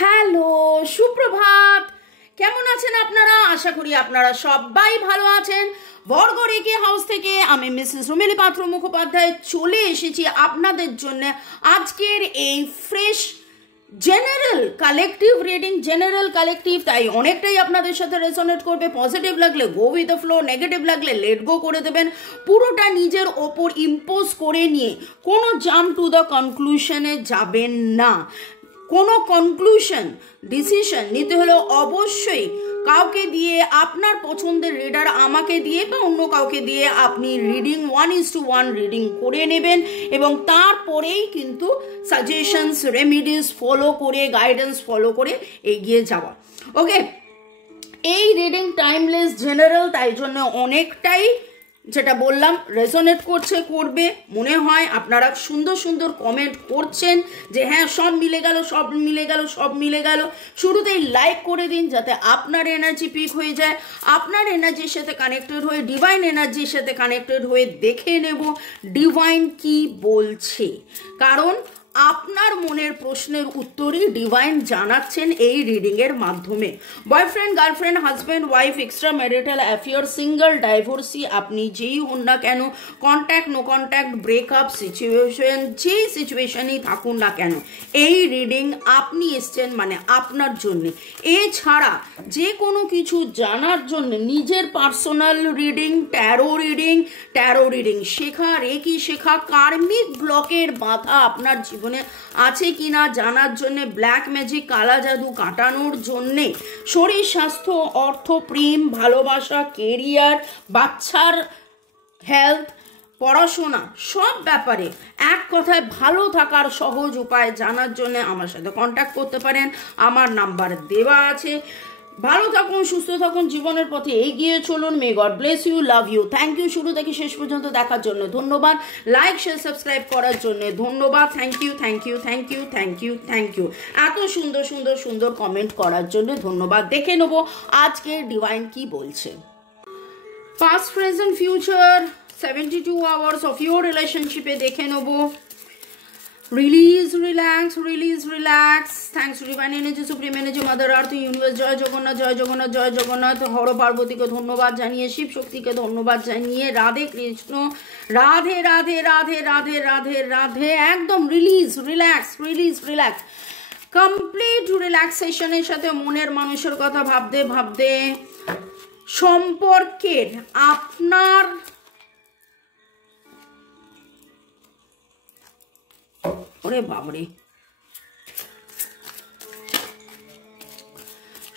Hello, সুপ্রভাত। কেমন আছেন আপনারা? আশা করি আপনারা সবাই ভালো আছেন। বর্গরেখে হাউস থেকে আমি মিসেস রুমেলি পাত্র মুখোপাধ্যায় চলে এসেছি আপনাদের জন্য আজকের এই fresh general collective reading. General collective তাই অনেকটাই আপনাদের সাথে রেজোনেট করবে। পজিটিভ লাগলে go with the flow, negative লাগলে লেট গো করে দেবেন। পুরোটা নিজের ওপর ইম্পোজ করে নিয়ে কোনো জাম্প টু দ্য কনক্লুশনে যাবেন না। কোনো কনক্লুশন ডিসিশন নিতে হলে অবশ্যই কাউকে দিয়ে, আপনার পছন্দের রিডার আমাকে দিয়ে বা অন্য কাউকে দিয়ে আপনি রিডিং 1:1 রিডিং করে নেবেন এবং তারপরেই কিন্তু সাজেশনস, রেমিডিস ফলো করে, গাইডেন্স ফলো করে এগিয়ে যাওয়া। ওকে, এই রিডিং টাইমলেস জেনারেল, তাই জন্য অনেকটাই যেটা বললাম রেজোনেট করবে। মনে হয় আপনারা সুন্দর সুন্দর কমেন্ট করছেন যে হ্যাঁ সব মিলে গেল, সব মিলে গেল, সব মিলে গেল। শুরুতেই লাইক করে দিন যাতে আপনার এনার্জি পিক হয়ে যায়। আপনার এনার্জির সাথে কানেক্টেড হয়ে, ডিভাইন এনার্জির সাথে কানেক্টেড হয়ে দেখে নেব ডিভাইন কি বলছে, কারণ আপনার মনের প্রশ্নের উত্তরই ডিভাইন জানাচ্ছেন এই রিডিংয়ের মাধ্যমে। Boyfriend, girlfriend, husband, wife, extra marital affair, single, divorcee, আপনি যেই হন না কেন, contact, no contact, breakup situation, যেই সিচুয়েশনেই থাকুন না কেন, এই রিডিং আপনি এসছেন মানে আপনার জন্য। এছাড়া যে কোনো কিছু জানার জন্য নিজের পার্সোনাল রিডিং, ট্যারো রিডিং শেখা, রেকি শেখা, কার্মিক ব্লকের বাধা আপনার জীবনে আছে কিনা জানার জন্য, ব্ল্যাক ম্যাজিক, কালা জাদু কাটানোর জন্যে, শরীর স্বাস্থ্য, অর্থ, প্রেম, ভালোবাসা, কেরিয়ার, বাচ্চার হেলথ, পড়াশোনা, সব ব্যাপারে এক কথায় ভালো থাকার সহজ উপায় জানার জন্য আমার সাথে কন্ট্যাক্ট করতে পারেন। আমার নাম্বার দেওয়া আছে। ভালো থাকুন, সুস্থ থাকুন, জীবনের পথে এগিয়ে চলুন। May God bless you, love you, thank you. শুরু থেকে শেষ পর্যন্ত দেখার জন্য ধন্যবাদ। লাইক, শেয়ার, সাবস্ক্রাইব করার জন্য ধন্যবাদ। Thank you, thank you, thank you, thank you, thank you. এত সুন্দর সুন্দর সুন্দর কমেন্ট করার জন্য ধন্যবাদ। দেখে নেব আজকে ডিভাইন কি বলছে। Past, present, future, 72 hours of your relationship এ দেখে নেব। Release, relax, release, relax. Thanks to Divine Energy, Supreme Energy, Mother Earth, Universe, জয় জগন্নাথ, জয় জগন্নাথ, জয় জগন্নাথ। হর পার্বতীকে ধন্যবাদ জানিয়ে, শিব শক্তিকে ধন্যবাদ জানিয়ে, রাধে কৃষ্ণ, রাধে রাধে রাধে রাধে রাধে রাধে। একদম release, relax, release, relax, complete রিল্যাক্সেশনের সাথে মনের মানুষের কথা ভাবতে ভাবতে সম্পর্কের আপনার ওরে বাবরে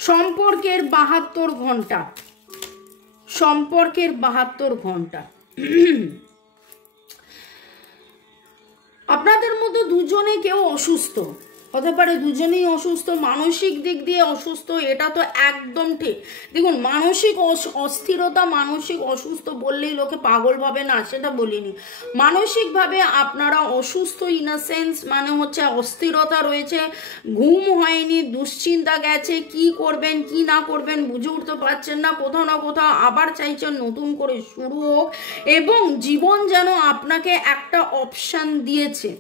সম্পর্কের 72 ঘন্টা, সম্পর্কের 72 ঘন্টা। আপনাদের মধ্যে দুজনে কেউ অসুস্থ হতে পারে, দুজনেই অসুস্থ, মানসিক দিক দিয়ে অসুস্থ, এটা তো একদম ঠিক। দেখুন, মানসিক অস্থিরতা, মানসিক অসুস্থ বললেই লোকে পাগল ভাবে না, সেটা বলিনি। মানসিকভাবে আপনারা অসুস্থ ইন আ সেন্স, মানে হচ্ছে অস্থিরতা রয়েছে, ঘুম হয়নি, দুশ্চিন্তা গেছে, কি করবেন কি না করবেন বুঝে উঠতে পারছেন না, কোথাও না কোথাও আবার চাইছেন নতুন করে শুরু হোক, এবং জীবন যেন আপনাকে একটা অপশান দিয়েছে।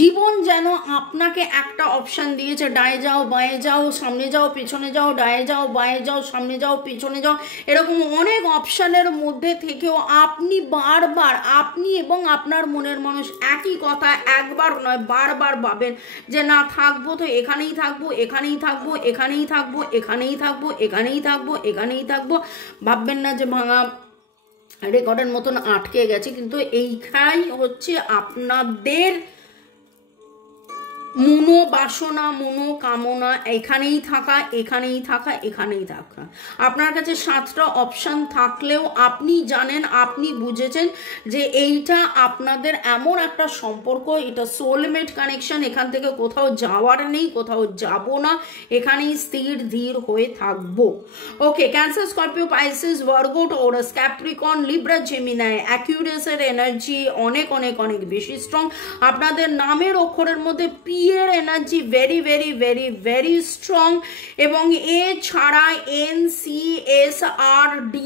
জীবন যেন আপনাকে একটা অপশান দিয়েছে, ডায়ে যাও, বাঁয়ে যাও, সামনে যাও, পেছনে যাও, ডায়ে যাও, বাঁয়ে যাও, সামনে যাও, পেছনে যাও, এরকম অনেক অপশানের মধ্যে থেকেও আপনি বারবার, আপনি এবং আপনার মনের মানুষ একই কথা একবার নয় বারবার ভাবেন যে না, থাকবো তো এখানেই থাকবো, এখানেই থাকবো, এখানেই থাকবো, এখানেই থাকবো, এখানেই থাকবো, এখানেই থাকবো। ভাববেন না যে ভাঙা রেকর্ডের মতন আটকে গেছে, কিন্তু এইখানেই হচ্ছে আপনাদের মনোবাসনা, মনোকামনা, এখানেই থাকা, এখানেই থাকা, এখানেই থাকা। আপনার কাছে 7টা অপশান থাকলেও আপনি জানেন, আপনি বুঝেছেন যে এইটা আপনাদের এমন একটা সম্পর্ক, এটা সোলমেট কানেকশন, এখান থেকে কোথাও যাওয়ার নেই, কোথাও যাব না, এখানেই স্থির ধীর হয়ে থাকবো। Okay, Cancer, Scorpio, Pisces, Virgo, Taurus, Capricorn, Libra, Gemini, অ্যাকিউরাসের এনার্জি অনেক অনেক অনেক বেশি স্ট্রং। আপনাদের নামের অক্ষরের মধ্যে পি এর energy very very very very strong, এবং এছাড়া NCSRD,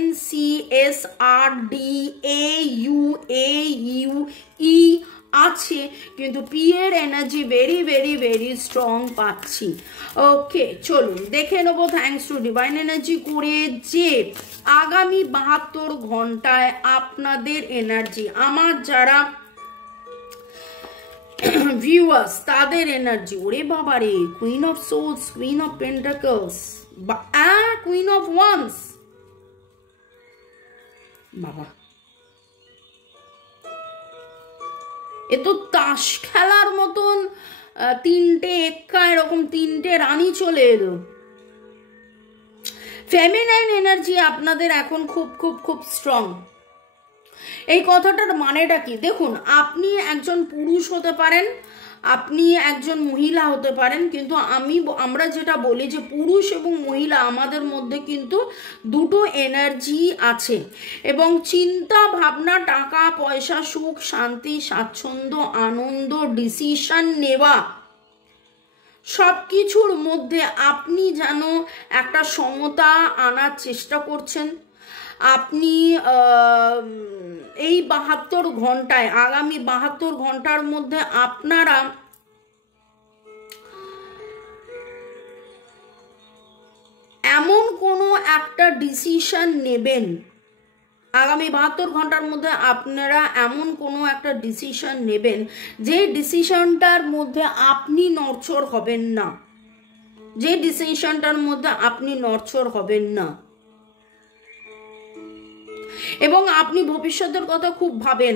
NCSRD, AU, আছে, কিন্তু পি এর energy very very very strong পাচ্ছি। ওকে, চলুন দেখে নেবো থ্যাঙ্কস টু ডিভাইন এনার্জি করে যে আগামী 72 ঘন্টায় আপনাদের এনার্জি, আমার যারা ভিউয়ার্স তাদের এনার্জি। ওরে বাবা রে, queen of swords, queen of pentacles, queen of wands, বাবা এ তো তাস খেলার মতন তিনটে এক্কা, এরকম তিনটে রানী চলে এলো। ফেমিনাইন এনার্জি আপনাদের এখন খুব খুব খুব স্ট্রং। এই কথাটার মানেটা কি দেখুন, আপনি একজন পুরুষ হতে পারেন, আপনি একজন মহিলা হতে পারেন, কিন্তু আমরা যেটা বলি যে পুরুষ এবং মহিলা আমাদের মধ্যে কিন্তু দুটো এনার্জি আছে, এবং চিন্তা ভাবনা, টাকা পয়সা, সুখ শান্তি, স্বাচ্ছন্দ্য, আনন্দ, ডিসিশন নেওয়া, সব কিছুর মধ্যে আপনি যেন একটা সমতা আনার চেষ্টা করছেন। আপনি এই 72 ঘন্টায়, আগামী 72 ঘন্টার মধ্যে আপনারা এমন কোনো একটা ডিসিশন নেবেন, আগামী 72 ঘন্টার মধ্যে আপনারা এমন কোনো একটা ডিসিশন নেবেন যে ডিসিশনটার মধ্যে আপনি নড়চড় হবেন না, যে ডিসিশনটার মধ্যে আপনি নড়চড় হবেন না, এবং আপনি ভবিষ্যতের কথা খুব ভাবেন,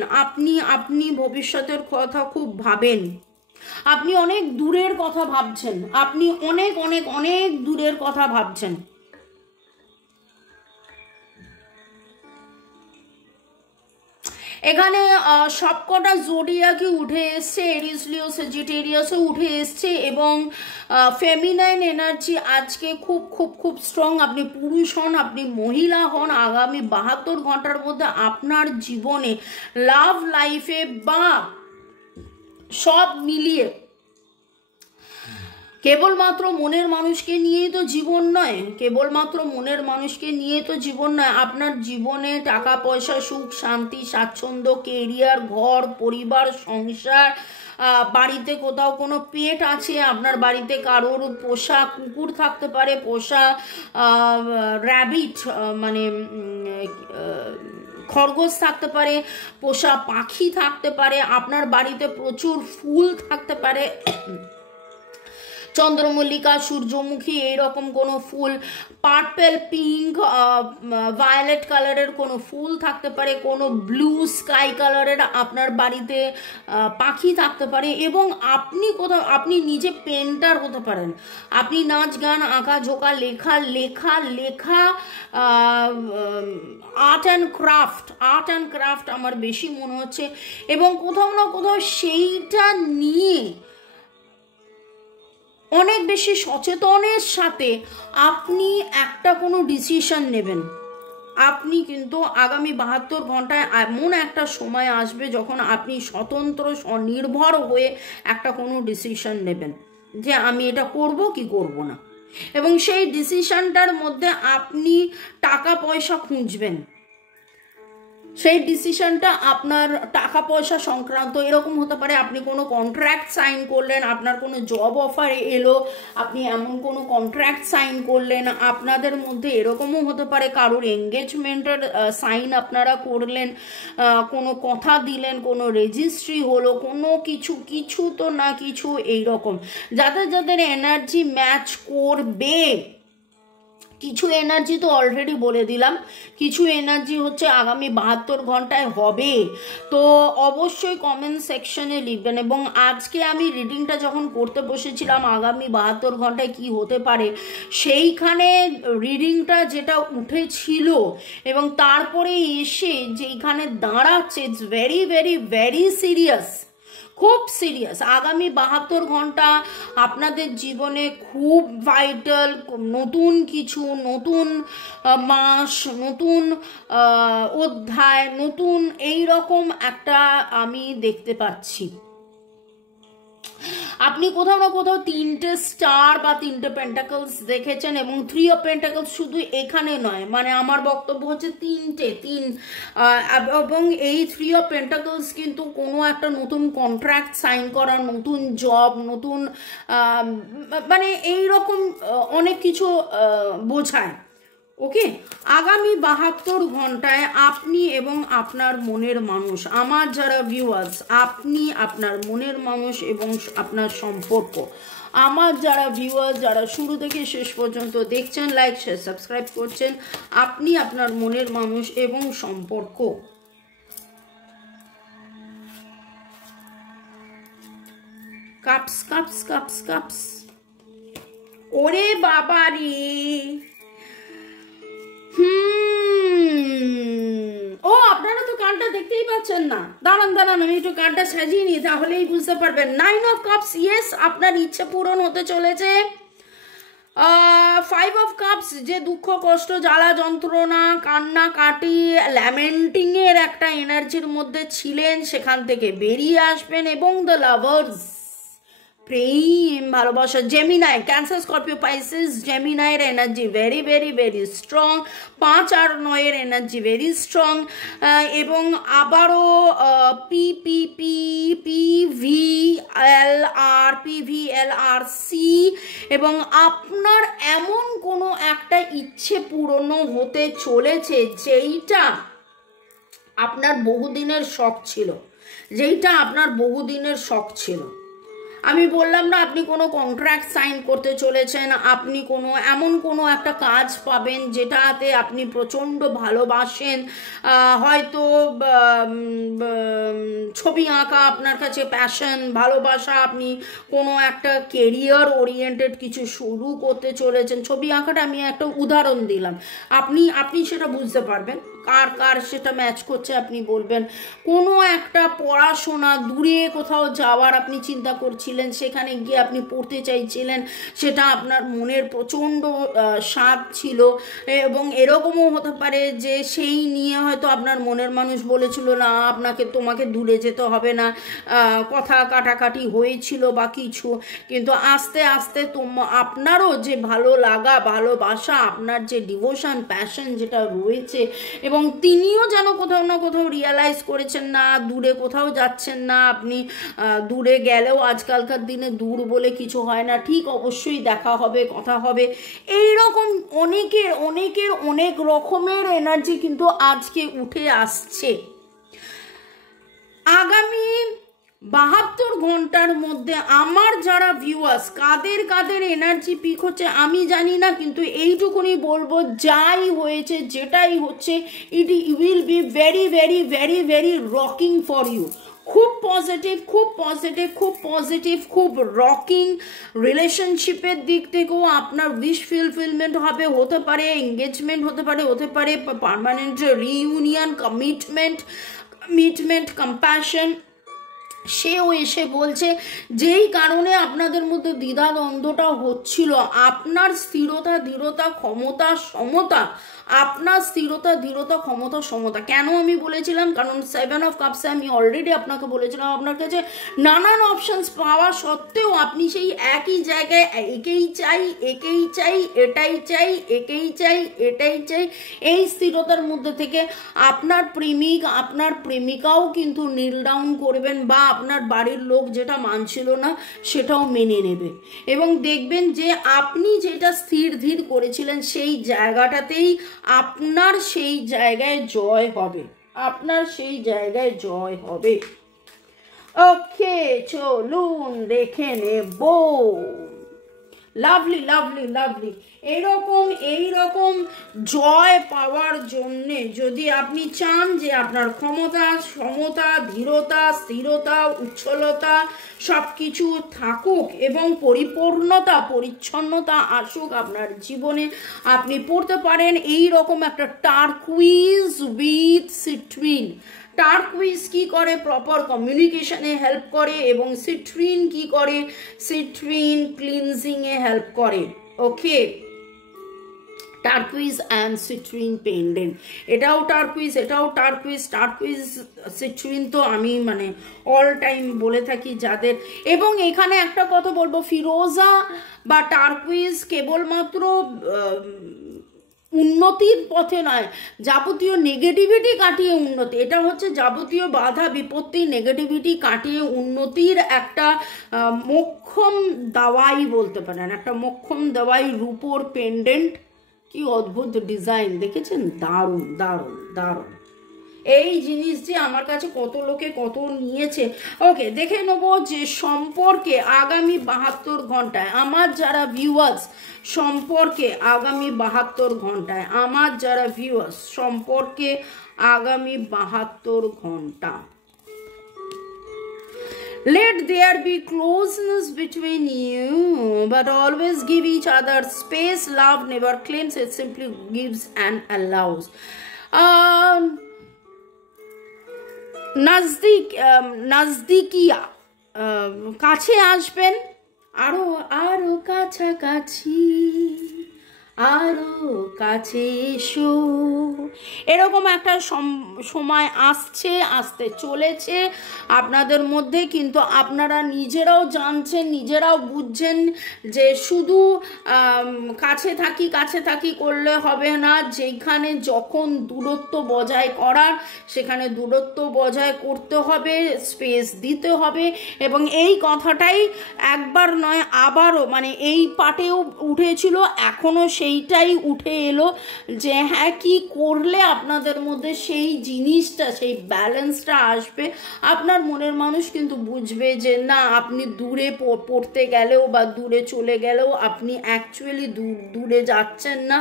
আপনি ভবিষ্যতের কথা খুব ভাবেন, আপনি অনেক দূরের কথা ভাবছেন, আপনি অনেক অনেক অনেক দূরের কথা ভাবছেন। এখানে সবকটা জোডিয়াকে উঠে এসছে, এরিস লিও সেজিটেরিয়াসও উঠে এসছে, এবং ফেমিনাইন এনার্জি আজকে খুব খুব খুব স্ট্রং। আপনি পুরুষ হন, আপনি মহিলা হন, আগামী 72 ঘন্টার মধ্যে আপনার জীবনে লাভ লাইফে বা সব মিলিয়ে, কেবলমাত্র মনের মানুষকে নিয়েই তো জীবন নয়, কেবলমাত্র মনের মানুষকে নিয়ে তো জীবন নয়, আপনার জীবনে টাকা পয়সা, সুখ শান্তি, স্বাচ্ছন্দ্য, কেরিয়ার, ঘর পরিবার, সংসার, বাড়িতে কোথাও কোনো পেট আছে, আপনার বাড়িতে কারোর পোষা কুকুর থাকতে পারে, পোষা র্যাবিট মানে খরগোশ থাকতে পারে, পোষা পাখি থাকতে পারে, আপনার বাড়িতে প্রচুর ফুল থাকতে পারে, চন্দ্রমল্লিকা, সূর্যমুখী, এইরকম কোনো ফুল, পার্পেল, পিঙ্ক, ভায়োলেট কালারের কোনো ফুল থাকতে পারে, কোনো ব্লু স্কাই কালারের আপনার বাড়িতে পাখি থাকতে পারে, এবং আপনি নিজে পেন্টার হতে পারেন, আপনি নাচ গান আঁকা ঝোঁকা লেখা লেখা লেখা আর্ট অ্যান্ড ক্রাফট আমার বেশি মনে হচ্ছে, এবং কোথাও না কোথাও সেইটা নিয়ে অনেক বেশি সচেতনের সাথে আপনি একটা কোনো ডিসিশন নেবেন। আপনি কিন্তু আগামী 72 ঘন্টায় এমন একটা সময় আসবে যখন আপনি স্বতন্ত্র স্বনির্ভর হয়ে একটা কোনো ডিসিশন নেবেন যে আমি এটা করব কি করব না, এবং সেই ডিসিশনটার মধ্যে আপনি টাকা পয়সা খুঁজবেন, সেই ডিসিশনটা আপনার টাকা পয়সা সংক্রান্ত। এরকম হতে পারে আপনি কোনো কন্ট্রাক্ট সাইন করলেন, আপনার কোনো জব অফার এলো, আপনি এমন কোনো কন্ট্রাক্ট সাইন করলেন, আপনাদের মধ্যে এরকমও হতে পারে কারোর এঙ্গেজমেন্টের সাইন আপনারা করলেন, কোনো কথা দিলেন, কোনো রেজিস্ট্রি হলো, কোনো কিছু তো না কিছু এইরকম। যাদের এনার্জি ম্যাচ করবে, কিছু এনার্জি তো অলরেডি বলে দিলাম, কিছু এনার্জি হচ্ছে আগামী 72 ঘন্টায় হবে, তো অবশ্যই কমেন্ট সেকশনে লিখবেন। এবং আজকে আমি রিডিংটা যখন করতে বসেছিলাম আগামী 72 ঘন্টায় কি হতে পারে, সেইখানে রিডিংটা যেটা উঠেছিল এবং তারপরে এসে যেইখানে দাঁড়াচ্ছে, it's very very very serious, খুব সিরিয়াস। আগামী 72 ঘন্টা আপনাদের জীবনে খুব ভাইটাল, নতুন কিছু, নতুন মাস, নতুন অধ্যায়, নতুন এই রকম একটা আমি দেখতে পাচ্ছি। আপনি কোথাও না কোথাও 3টে স্টার বা 3টে পেন্টাকলস দেখেছেন, এবং 3 অফ পেন্টাকলস শুধু এখানে নয়, মানে আমার বক্তব্য হচ্ছে 3টে এবং এই 3 অফ পেন্টাকলস কিন্তু কোনো একটা নতুন কন্ট্রাক্ট সাইন করা, নতুন জব, নতুন মানে এইরকম অনেক কিছু বোঝায়। ওকে, আগামী 72 ঘন্টায় আপনি এবং আপনার মনের মানুষ, আমার যারা ভিউয়ার্স, আপনি, আপনার মনের মানুষ এবং আপনার সম্পর্ক, আমার যারা ভিউয়ার্স, যারা শুরু থেকে শেষ পর্যন্ত দেখছেন, লাইক শেয়ার সাবস্ক্রাইব করছেন, আপনি, আপনার মনের মানুষ এবং সম্পর্ক। কাপস কাপস কাপস কাপস, ওরে বাবা রে, ও আপনারা তো কার্ডটা দেখতেই পাচ্ছেন না, দাঁড়ান দাঁড়ান আমি একটু কার্ডটা সাজিয়ে নিই, তাহলেই বুঝতে পারবেন। 9 অফ কাপস, ইয়েস, আপনার ইচ্ছে পূরণ হতে চলেছে। 5 অফ কাপস, যে দুঃখ কষ্ট জ্বালা যন্ত্রণা কান্না কাটি ল্যামেন্টিং এর একটা এনার্জির মধ্যে ছিলেন, সেখান থেকে বেরিয়ে আসবেন। এবং দ্য লাভার্স, প্রেম ভালোবাসা, জেমিনাই, ক্যান্সার স্করপিও পাইসিস, জেমিনাইয়ের energy very very very strong, 5 আর 9-এর এনার্জি ভেরি স্ট্রং। এবং আবারও PVLR এবং আপনার এমন কোনো একটা ইচ্ছে পূরণ হতে চলেছে যেইটা আপনার বহুদিনের শখ ছিল, আমি বললাম না, আপনি কোনো কন্ট্রাক্ট সাইন করতে চলেছেন, আপনি এমন কোনো একটা কাজ পাবেন যেটাতে আপনি প্রচণ্ড ভালোবাসেন, হয়তো ছবি আঁকা আপনার কাছে প্যাশন, ভালোবাসা, আপনি কোনো একটা কেরিয়ার ওরিয়েন্টেড কিছু শুরু করতে চলেছেন। ছবি আঁকাটা আমি একটা উদাহরণ দিলাম, আপনি সেটা বুঝতে পারবেন, কার সেটা ম্যাচ করছে আপনি বলবেন। কোনো একটা পড়াশোনা, দূরে কোথাও যাওয়ার আপনি চিন্তা করছিলেন, সেখানে গিয়ে আপনি পড়তে চাইছিলেন, সেটা আপনার মনের প্রচণ্ড স্বাদ ছিল। এবং এরকমও হতে পারে যে সেই নিয়ে হয়তো আপনার মনের মানুষ বলেছিল না তোমাকে দূরে যেতে হবে না, কথা কাটাকাটি হয়েছিল বা কিছু, কিন্তু আস্তে আস্তে আপনারও যে ভালো লাগা, ভালোবাসা, আপনার যে ডিভোশন, প্যাশন যেটা রয়েছে, এবং তিনিও যেন কোথাও না কোথাও রিয়ালাইজ করেছেন না দূরে কোথাও যাচ্ছেন না আপনি। দূরে গেলেও আজকালকার দিনে দূর বলে কিছু হয় না, ঠিক অবশ্যই দেখা হবে, কথা হবে। এই রকম অনেকের অনেক রকমের এনার্জি কিন্তু আজকে উঠে আসছে। আগামী 72 ঘন্টার মধ্যে আমার যারা ভিউয়ার্স, কাদের এনার্জি পিক হচ্ছে আমি জানি না, কিন্তু এইটুকুনি বলবো, যাই হয়েছে, যেটাই হচ্ছে, it will be very very very very rocking for you. খুব পজিটিভ, খুব রকিং। রিলেশনশিপের দিক থেকেও আপনার উইশ ফুলফিলমেন্ট হবে, হতে পারে এঙ্গেজমেন্ট, হতে পারে পার্মানেন্ট রিইউনিয়ন, কমিটমেন্ট, কম্প্যাশন। সেও এসে বলছে, যেই কারণে আপনাদের মধ্যে দ্বিধাদ্বন্দ্বটা হচ্ছিল, আপনার স্থিরতা, দৃঢ়তা, ক্ষমতা, সমতা, আপনার স্থিরতা, দৃঢ়তা, ক্ষমতা, সমতা। কেন আমি বলেছিলাম? কারণ 7 অফ কাপসে আমি অলরেডি আপনাকে বলেছিলাম, আপনার কাছে নানান অপশনস পাওয়া সত্ত্বেও আপনি সেই একই জায়গায় একেই চাই, এটাই চাই, এই স্থিরতার মধ্যে থেকে আপনার প্রেমিক, আপনার প্রেমিকাও কিন্তু নীল ডাউন করবেন, বা আপনার বাড়ির লোক যেটা মানছিল না সেটাও মেনে নেবে। এবং দেখবেন যে আপনি যেটা স্থির ধীর করেছিলেন সেই জায়গাটাতেই আপনার সেই জায়গায় জয় হবে। ওকে, চলুন দেখে নেব। লাভলি। এইরকম জয় পাওয়ার জন্যে যদি আপনি চান যে আপনার ক্ষমতা, সমতা, ধীরতা, স্থিরতা, উচ্ছলতা সব কিছু থাকুক এবং পরিচ্ছন্নতা আসুক আপনার জীবনে, আপনি পড়তে পারেন এইরকম একটা টার্কুইজ উইথ সিট্রিন। টার্কুইজ কি করে? প্রপার কমিউনিকেশনে হেল্প করে। এবং সিট্রিন কি করে? সিট্রিন ক্লিনজিংয়ে হেল্প করে। ওকে, টার্কুইজ অ্যান্ড সিট্রিন পেন্ডেন্ট, এটাও টার্কুইজ, এটাও টার্কুইজ। টার্কুইজ সিট্রিন তো আমি মানে অল টাইম বলে থাকি যাদের। এবং এখানে একটা কথা বলবো, ফিরোজা বা টার্কুইজ কেবলমাত্র উন্নতির পথে নয়, যাবতীয় নেগেটিভিটি কাটিয়ে উন্নতি, এটা হচ্ছে যাবতীয় বাধা বিপত্তি নেগেটিভিটি কাটিয়ে উন্নতির একটা মোক্ষম দাওয়াই বলতে পারেন, একটা মোক্ষম দাওয়াই। রূপোর পেন্ডেন্ট, কি অদ্ভুত ডিজাইন দেখেছেন, দারুণ দারুণ দারুণ। এই জিনিস যে আমার কাছে কত লোকে কত নিয়েছে। ওকে, দেখে নেবো যে সম্পর্কে আগামী 72 ঘন্টায় আমার যারা ভিউয়ার্স, সম্পর্কে আগামী 72 ঘন্টায় আমার যারা ভিউয়ার্স, সম্পর্কে আগামী 72 ঘন্টা। Let there be closeness between you, but always give each other space. Love never claims, it simply gives and allows. নাজদিকিয়া, কাছে আসবেন, আরো আরো কাছাকাছি, আরো কাছে এসো, এরকম একটা সময় আসছে, আসতে চলেছে আপনাদের মধ্যে। কিন্তু আপনারা নিজেরাও জানছেন, নিজেরাও বুঝছেন যে শুধু কাছে থাকি করলে হবে না, যেখানে যখন দূরত্ব বজায় করার সেখানে দূরত্ব বজায় করতে হবে, স্পেস দিতে হবে। এবং এই কথাটাই একবার নয় আবারও মানে এই পাটেও উঠেছিল, এখনো সেইটাই উঠে এলো যে হ্যাঁ কি করলে আপনাদের মধ্যে সেই জিনিসটা, সেই ব্যালেন্সটা আসবে। আপনার মনের মানুষ কিন্তু বুঝবে যে না, আপনি দূরে পড়তে গেলেও বা দূরে চলে গেলেও আপনি অ্যাকচুয়ালি দূরে যাচ্ছেন না,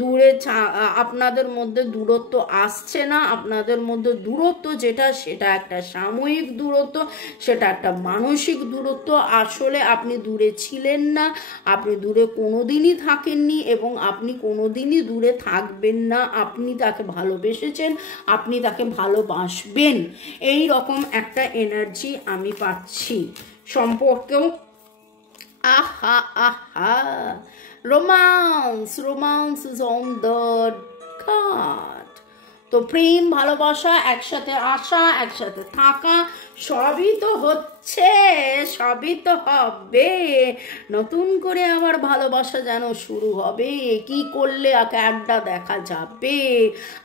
দূরে আপনাদের মধ্যে দূরত্ব আসছে না। আপনাদের মধ্যে দূরত্ব যেটা, সেটা একটা সাময়িক দূরত্ব, সেটা একটা মানসিক দূরত্ব। আসলে আপনি দূরে ছিলেন না, আপনি দূরে কোনোদিনই থাকেননি এবং আপনি কোনোদিনই দূরে থাকবেন না। আপনি তাকে ভালোবেসেছেন, আপনি তাকে ভালোবাসবেন, এই রকম একটা এনার্জি আমি পাচ্ছি সম্পর্কেও। আহা আহা, romance is on the card. তো প্রেম, ভালোবাসা, একসাথে আসা, একসাথে থাকা, সবই তো হচ্ছে, সবই তো হবে। নতুন করে আবার ভালোবাসা যেন শুরু হবে, কি করলে আড্ডা দেখা যাবে,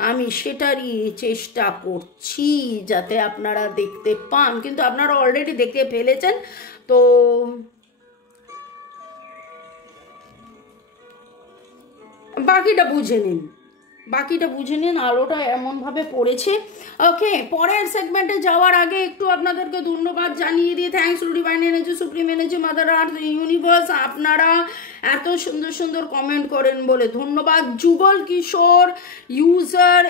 আমি সেটারই চেষ্টা করছি যাতে আপনারা দেখতে পান। কিন্তু আপনারা অলরেডি দেখতে ফেলেছেন। তো বাকিটা বুঝে নিন, আলোটা এমনভাবে পড়েছে। ওকে, পরের সেগমেন্টে যাওয়ার আগে একটু আপনাদেরকে ধন্যবাদ জানিয়ে দিয়ে, thanks to divine energy, supreme energy, mother earth, universe, আপনারা এত সুন্দর সুন্দর কমেন্ট করেন বলে ধন্যবাদ। Jugal Kishore, user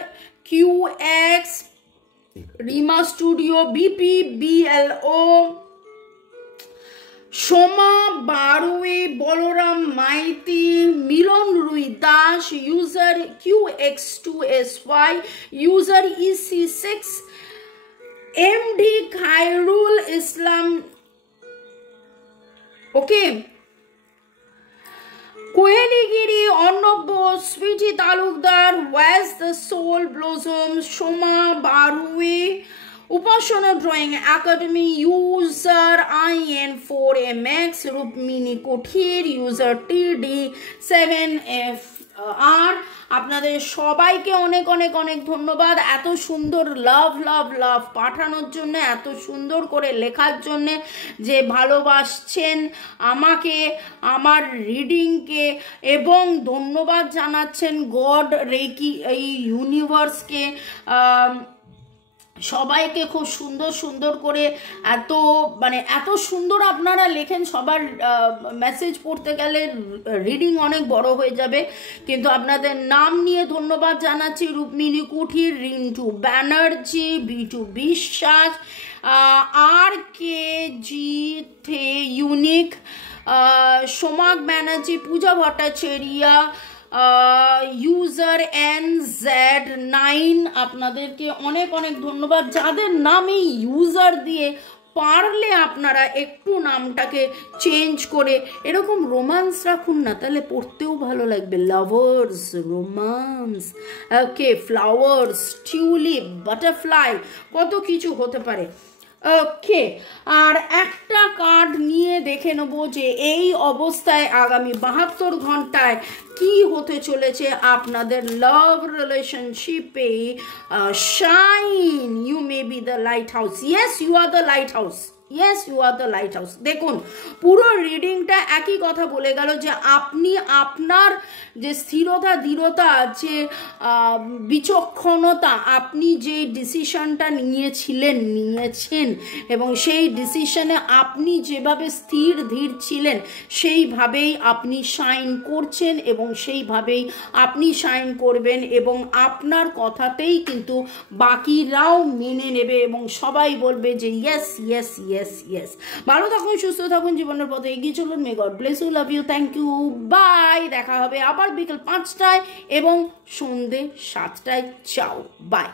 QX, Rima studio, BPBLO, Soma Barua, Balaram Maity, Milan Rui Das, user QX2SY, user EC6, MD Khairul Islam, okay, কোয়েলিগিরি, Arnab, sweety Talukdar, was the soul blossom, Soma Barua, Upasana drawing academy, user IN4MX, Rukmini Kuthir, user TD7FR। আপনাদের সবাইকে অনেক অনেক অনেক ধন্যবাদ এত সুন্দর লাভ পাঠানোর জন্য, এত সুন্দর করে লেখার জন্য, যে ভালোবাসছেন আমাকে, আমার রিডিংকে, এবং ধন্যবাদ জানাচ্ছেন গড, রেকি, এই ইউনিভার্সকে, সবাইকে খুব সুন্দর সুন্দর করে এত সুন্দর আপনারা লেখেন। সবার মেসেজ পড়তে গেলে রিডিং অনেক বড় হয়ে যাবে, কিন্তু আপনাদের নাম নিয়ে ধন্যবাদ জানাচ্ছি। Rukmini Kuthir, Rintu Banerjee, Bitu Biswas, RKG the unique, Somak Banerjee, Puja Bhattacharya, user NZ9। আপনাদেরকে অনেক অনেক ধন্যবাদ। যাদের নাম এই ইউজার দিয়ে পারলে আপনারা একটু নামটাকে চেঞ্জ করে এরকম রোমান্স রাখুন না, তাহলে পড়তেও ভালো লাগবে। লাভার্স, রোমান্স, ওকে, ফ্লাওয়ার্স, টিউলিপ, বাটারফ্লাই, কত কিছু হতে পারে। ওকে, আর একটা কার্ড নিয়ে দেখে নেব যে এই অবস্থায় আগামী 72 ঘন্টায় কি হতে চলেছে আপনাদের লাভ রিলেশনশিপে। Shine, you may be the lighthouse. Yes, you are the lighthouse. Yes, you are the lighthouse. দেখুন, পুরো রিডিংটা একই কথা বলে গেল যে আপনি আপনার যে স্থিরতা, দৃঢ়তা, যে বিচক্ষণতা, আপনি যে ডিসিশনটা নিয়েছেন এবং সেই ডিসিশনে আপনি যেভাবে স্থির ধীর ছিলেন সেইভাবেই আপনি শাইন করছেন এবং সেইভাবেই আপনি শাইন করবেন, এবং আপনার কথাতেই কিন্তু বাকিরাও মেনে নেবে এবং সবাই বলবে যে ইয়েস ইয়েস ইয়েস ইয়েস। ভালো থাকুন, সুস্থ থাকুন, জীবনের পথে এগিয়ে চলুন। May God bless you, love you, thank you, bye. দেখা হবে আবার বিকেল 5টায় এবং সন্ধ্যে 7টায়। চাও, বাই।